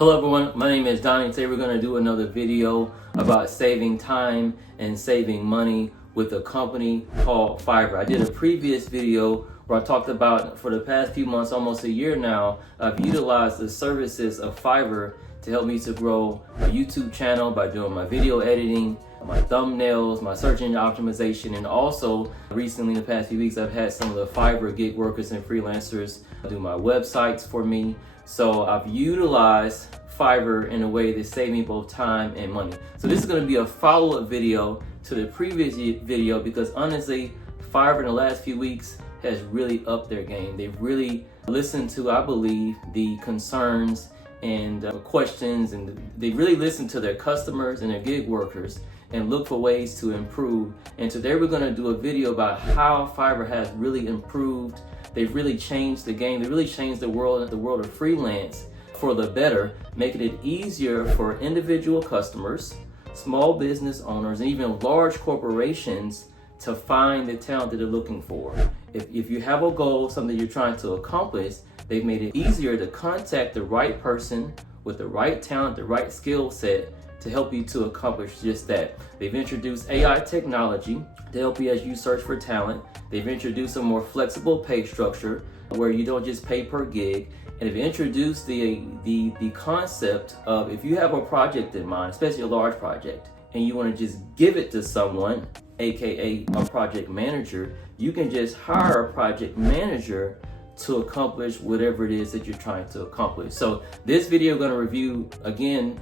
Hello everyone, my name is Donnie. Today we're going to do another video about saving time and saving money with a company called Fiverr. I did a previous video where I talked about, for the past few months, almost a year now, I've utilized the services of Fiverr to help me to grow a YouTube channel by doing my video editing, my thumbnails, my search engine optimization, and also recently in the past few weeks I've had some of the Fiverr gig workers and freelancers do my websites for me. So I've utilized Fiverr in a way that saved me both time and money. So this is going to be a follow-up video to the previous video because honestly, Fiverr in the last few weeks has really upped their game. They've really listened to, I believe, the concerns and questions, and they really listen to their customers and their gig workers and look for ways to improve. And today we're going to do a video about how Fiverr has really improved. They've really changed the game. They really changed the world of freelance for the better, making it easier for individual customers, small business owners, and even large corporations to find the talent that they're looking for. If you have a goal, something you're trying to accomplish, they've made it easier to contact the right person with the right talent, the right skill set to help you to accomplish just that. They've introduced AI technology to help you as you search for talent. They've introduced a more flexible pay structure where you don't just pay per gig. And they've introduced the concept of, if you have a project in mind, especially a large project, and you want to just give it to someone, aka a project manager, you can just hire a project manager to accomplish whatever it is that you're trying to accomplish. So this video is going to review again,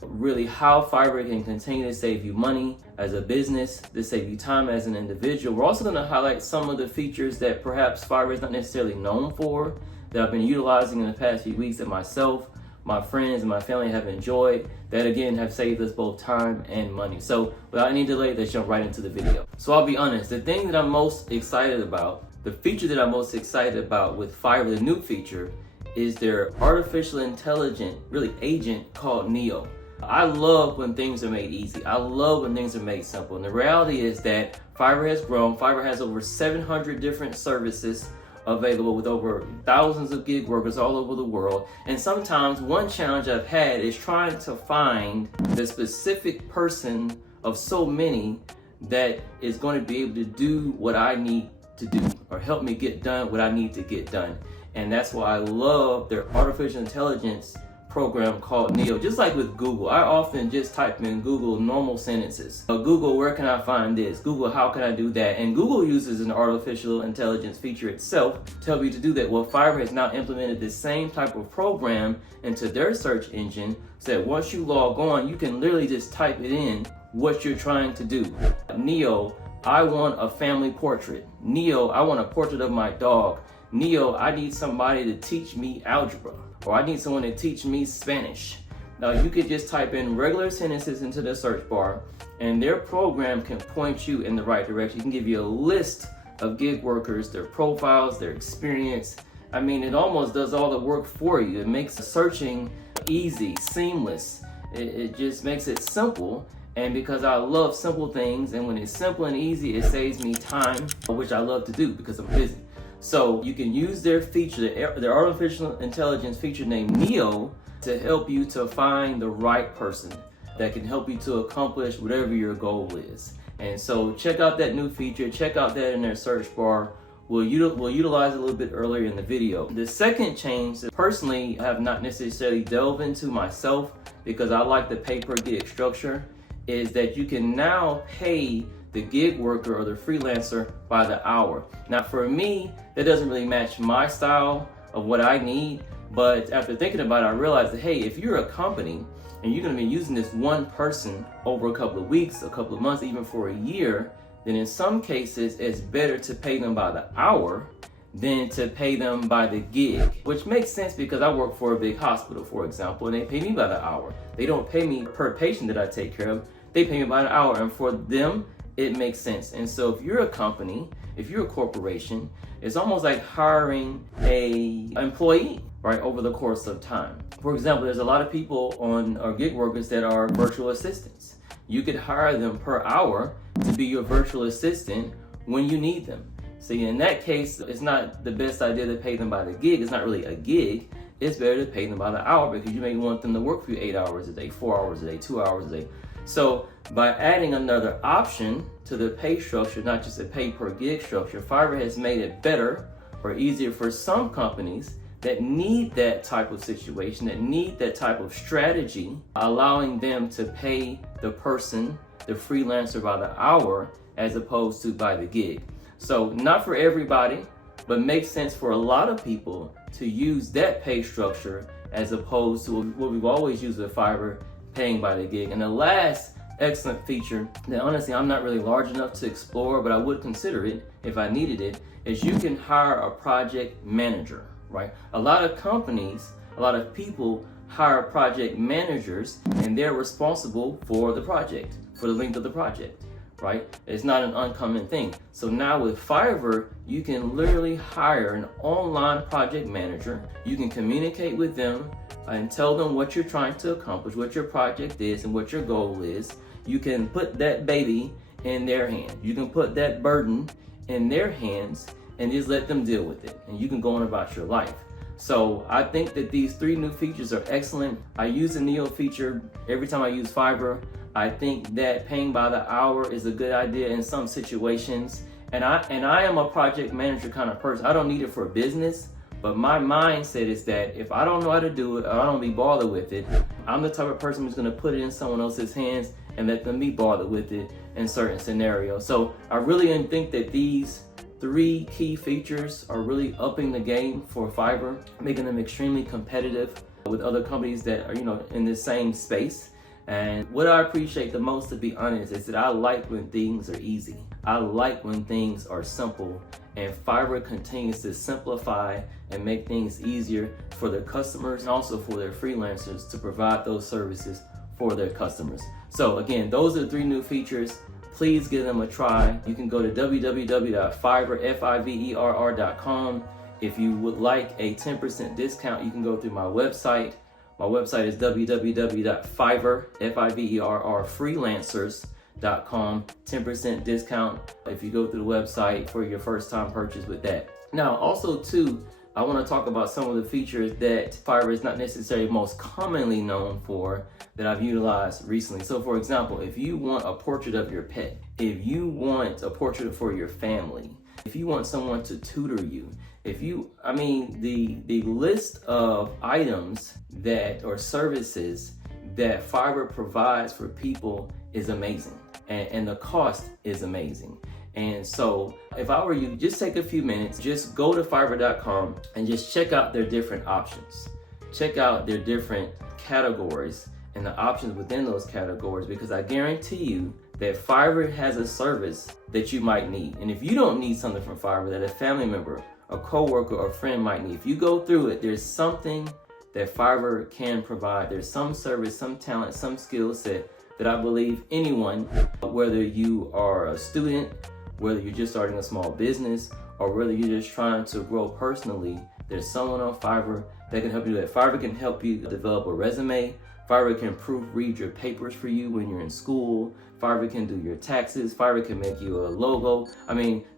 really how Fiverr can continue to save you money as a business, to save you time as an individual. We're also going to highlight some of the features that perhaps Fiverr is not necessarily known for, that I've been utilizing in the past few weeks, that myself, my friends, and my family have enjoyed, that again have saved us both time and money. So without any delay, let's jump right into the video. So I'll be honest, the thing that I'm most excited about, the feature that I'm most excited about with Fiverr, the new feature, is their artificial intelligence, really agent called Neo. I love when things are made easy. I love when things are made simple. And the reality is that Fiverr has grown. Fiverr has over 700 different services available with over thousands of gig workers all over the world. And sometimes one challenge I've had is trying to find the specific person of so many that is going to be able to do what I need to do or help me get done what I need to get done. And that's why I love their artificial intelligence program called Neo. Just like with Google, I often just type in Google normal sentences. Google, where can I find this? Google, how can I do that? And Google uses an artificial intelligence feature itself to help you to do that. Well, Fiverr has now implemented the same type of program into their search engine so that once you log on, you can literally just type it in what you're trying to do. Neo, I want a family portrait. Neo, I want a portrait of my dog. Neo, I need somebody to teach me algebra, or I need someone to teach me Spanish. Now you could just type in regular sentences into the search bar and their program can point you in the right direction. It can give you a list of gig workers, their profiles, their experience. I mean, it almost does all the work for you. It makes searching easy, seamless. It just makes it simple. And because I love simple things, and when it's simple and easy, it saves me time, which I love to do because I'm busy. So you can use their feature, their artificial intelligence feature named Neo, to help you to find the right person that can help you to accomplish whatever your goal is. And so check out that new feature, check out that in their search bar. We'll utilize it a little bit earlier in the video. The second change that personally I have not necessarily delved into myself because I like the pay per gig structure is that you can now pay the gig worker or the freelancer by the hour. Now for me, that doesn't really match my style of what I need, but after thinking about it, I realized that, hey, if you're a company and you're gonna be using this one person over a couple of weeks, a couple of months, even for a year, then in some cases, it's better to pay them by the hour than to pay them by the gig, which makes sense because I work for a big hospital, for example, and they pay me by the hour. They don't pay me per patient that I take care of, they pay me by the hour, and for them, it makes sense. And so if you're a company, if you're a corporation, it's almost like hiring a employee, right, over the course of time. For example, there's a lot of people or gig workers that are virtual assistants. You could hire them per hour to be your virtual assistant when you need them. See, in that case, it's not the best idea to pay them by the gig. It's not really a gig. it's better to pay them by the hour, because you may want them to work for you 8 hours a day, 4 hours a day, 2 hours a day. So by adding another option to the pay structure, not just a pay per gig structure, Fiverr has made it better or easier for some companies that need that type of situation, that need that type of strategy, allowing them to pay the person, the freelancer, by the hour as opposed to by the gig. So not for everybody, but makes sense for a lot of people to use that pay structure as opposed to what we've always used with Fiverr, paying by the gig. And the last excellent feature that honestly I'm not really large enough to explore, but I would consider it if I needed it, is you can hire a project manager, right? A lot of companies, a lot of people hire project managers, and they're responsible for the project, for the length of the project, right? It's not an uncommon thing. So now with Fiverr, you can literally hire an online project manager. You can communicate with them and tell them what you're trying to accomplish, what your project is and what your goal is. You can put that baby in their hand. You can put that burden in their hands and just let them deal with it. And you can go on about your life. So I think that these 3 new features are excellent. I use the Neo feature every time I use Fiverr. I think that paying by the hour is a good idea in some situations. And I am a project manager kind of person. I don't need it for business, but my mindset is that if I don't know how to do it, or I don't be bothered with it, I'm the type of person who's gonna put it in someone else's hands and let them be bothered with it in certain scenarios. So I really think that these 3 key features are really upping the game for Fiverr, making them extremely competitive with other companies that are, in the same space. And what I appreciate the most, to be honest, is that I like when things are easy. I like when things are simple, and Fiverr continues to simplify and make things easier for their customers and also for their freelancers to provide those services for their customers. So again, those are the 3 new features. Please give them a try. You can go to www.fiverr.com. If you would like a 10% discount, you can go through my website. My website is www.fiverr.freelancers.com. 10% discount if you go through the website for your first time purchase with that. Now, also too, I want to talk about some of the features that Fiverr is not necessarily most commonly known for that I've utilized recently. So for example, if you want a portrait of your pet, if you want a portrait for your family, if you want someone to tutor you, the list of items that or services that Fiverr provides for people is amazing, and the cost is amazing. And so if I were you, just take a few minutes, just go to Fiverr.com and just check out their different options. Check out their different categories and the options within those categories, because I guarantee you that Fiverr has a service that you might need. And if you don't need something from Fiverr that a family member, a coworker, or friend might need, if you go through it, there's something that Fiverr can provide. There's some service, some talent, some skill set that I believe anyone, whether you are a student, whether you're just starting a small business, or whether you're just trying to grow personally, there's someone on Fiverr that can help you do that. Fiverr can help you develop a resume. Fiverr can proofread your papers for you when you're in school. Fiverr can do your taxes. Fiverr can make you a logo.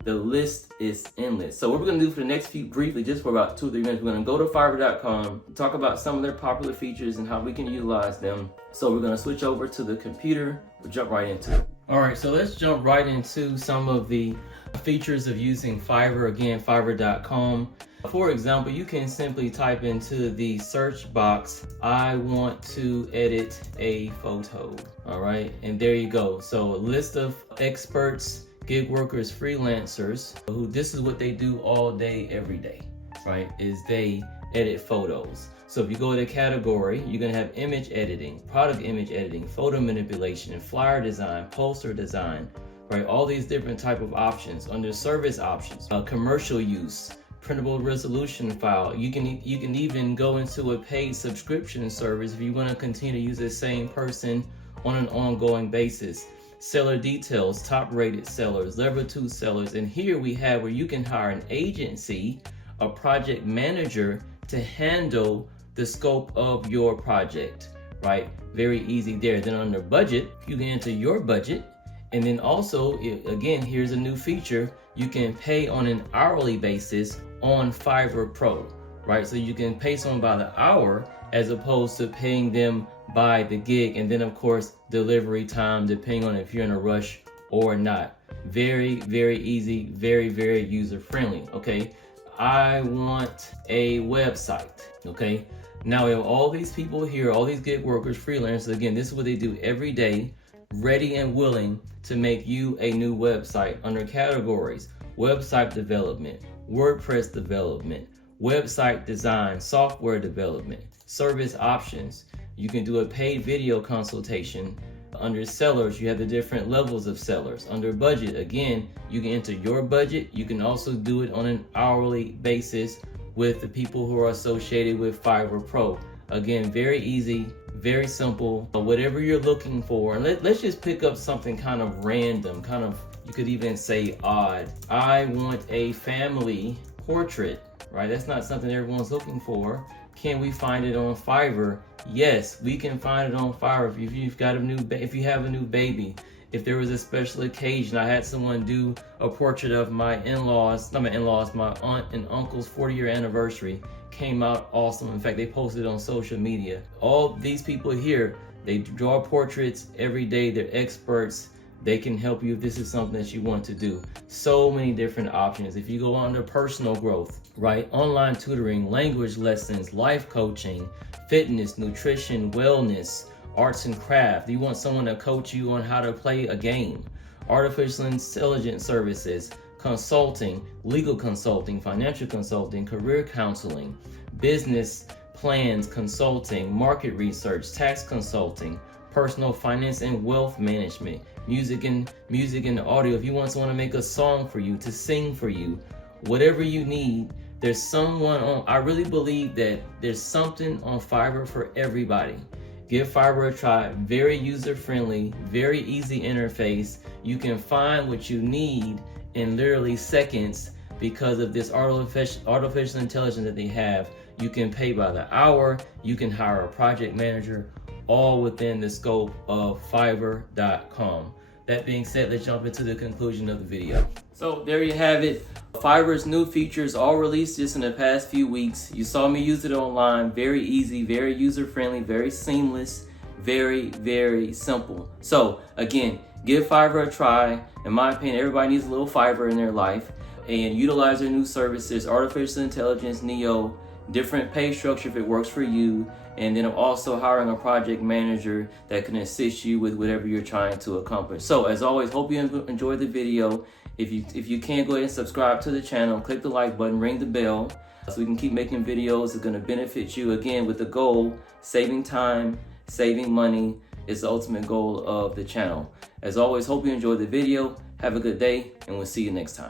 The list is endless. So what we're gonna do for the next few, briefly, just for about 2 or 3 minutes, we're gonna go to Fiverr.com, talk about some of their popular features and how we can utilize them. So we're gonna switch over to the computer. We'll jump right into it. All right, so let's jump right into some of the features of using Fiverr. Again, Fiverr.com. For example, you can simply type into the search box, I want to edit a photo. All right, and there you go. So a list of experts, gig workers, freelancers, who this is what they do all day, every day, right? Is they edit photos. So if you go to the category, you're gonna have image editing, product image editing, photo manipulation, flyer design, poster design, right? All these different type of options. Under service options, commercial use, printable resolution file. You can even go into a paid subscription service if you want to continue to use the same person on an ongoing basis. Seller details, top rated sellers, level 2 sellers, and here we have where you can hire an agency, a project manager to handle the scope of your project, right? Very easy there. Then under budget, you can enter your budget, and then also, again, here's a new feature. You can pay on an hourly basis on Fiverr Pro, right? So you can pay someone by the hour as opposed to paying them by the gig. And then of course, delivery time, depending on if you're in a rush or not. Very, very easy, very, very user friendly, okay? I want a website, okay? Now we have all these people here, all these gig workers, freelancers. Again, this is what they do every day, ready and willing to make you a new website under categories: website development, WordPress development, website design, software development, service options. You can do a paid video consultation. Under sellers, you have the different levels of sellers. Under budget, again, you can enter your budget. You can also do it on an hourly basis with the people who are associated with Fiverr Pro. Again, very easy, very simple. But whatever you're looking for, and let's just pick up something kind of random, kind of, you could even say odd. I want a family portrait, right? That's not something everyone's looking for. Can we find it on Fiverr? Yes, we can find it on Fiverr. If you've got if you have a new baby, if there was a special occasion. I had someone do a portrait of my in-laws, not my in-laws, my aunt and uncle's 40-year anniversary. Came out awesome. In fact, they posted it on social media. All these people here, they draw portraits every day. They're experts. They can help you if this is something that you want to do. So many different options. If you go under personal growth, right? Online tutoring, language lessons, life coaching, fitness, nutrition, wellness, arts and craft. You want someone to coach you on how to play a game. Artificial intelligence services, consulting, legal consulting, financial consulting, career counseling, business plans consulting, market research, tax consulting, personal finance and wealth management, music and audio. If you want someone to make a song for you, to sing for you, whatever you need, there's someone on. I really believe that there's something on Fiverr for everybody. Give Fiverr a try. Very user friendly, very easy interface. You can find what you need in literally seconds because of this artificial intelligence that they have. You can pay by the hour. You can hire a project manager, all within the scope of Fiverr.com. That being said, let's jump into the conclusion of the video. So there you have it. Fiverr's new features all released just in the past few weeks. You saw me use it online. Very easy, very user-friendly, very seamless, very, very simple. So again, give Fiverr a try. In my opinion, everybody needs a little Fiverr in their life, and utilize their new services, artificial intelligence, Neo, different pay structure if it works for you, and then also hiring a project manager that can assist you with whatever you're trying to accomplish. So as always, hope you enjoyed the video. If you can, go ahead and subscribe to the channel, click the like button, ring the bell, so we can keep making videos that are going to benefit you, again, with the goal, saving time, saving money is the ultimate goal of the channel. As always, hope you enjoyed the video. Have a good day, and we'll see you next time.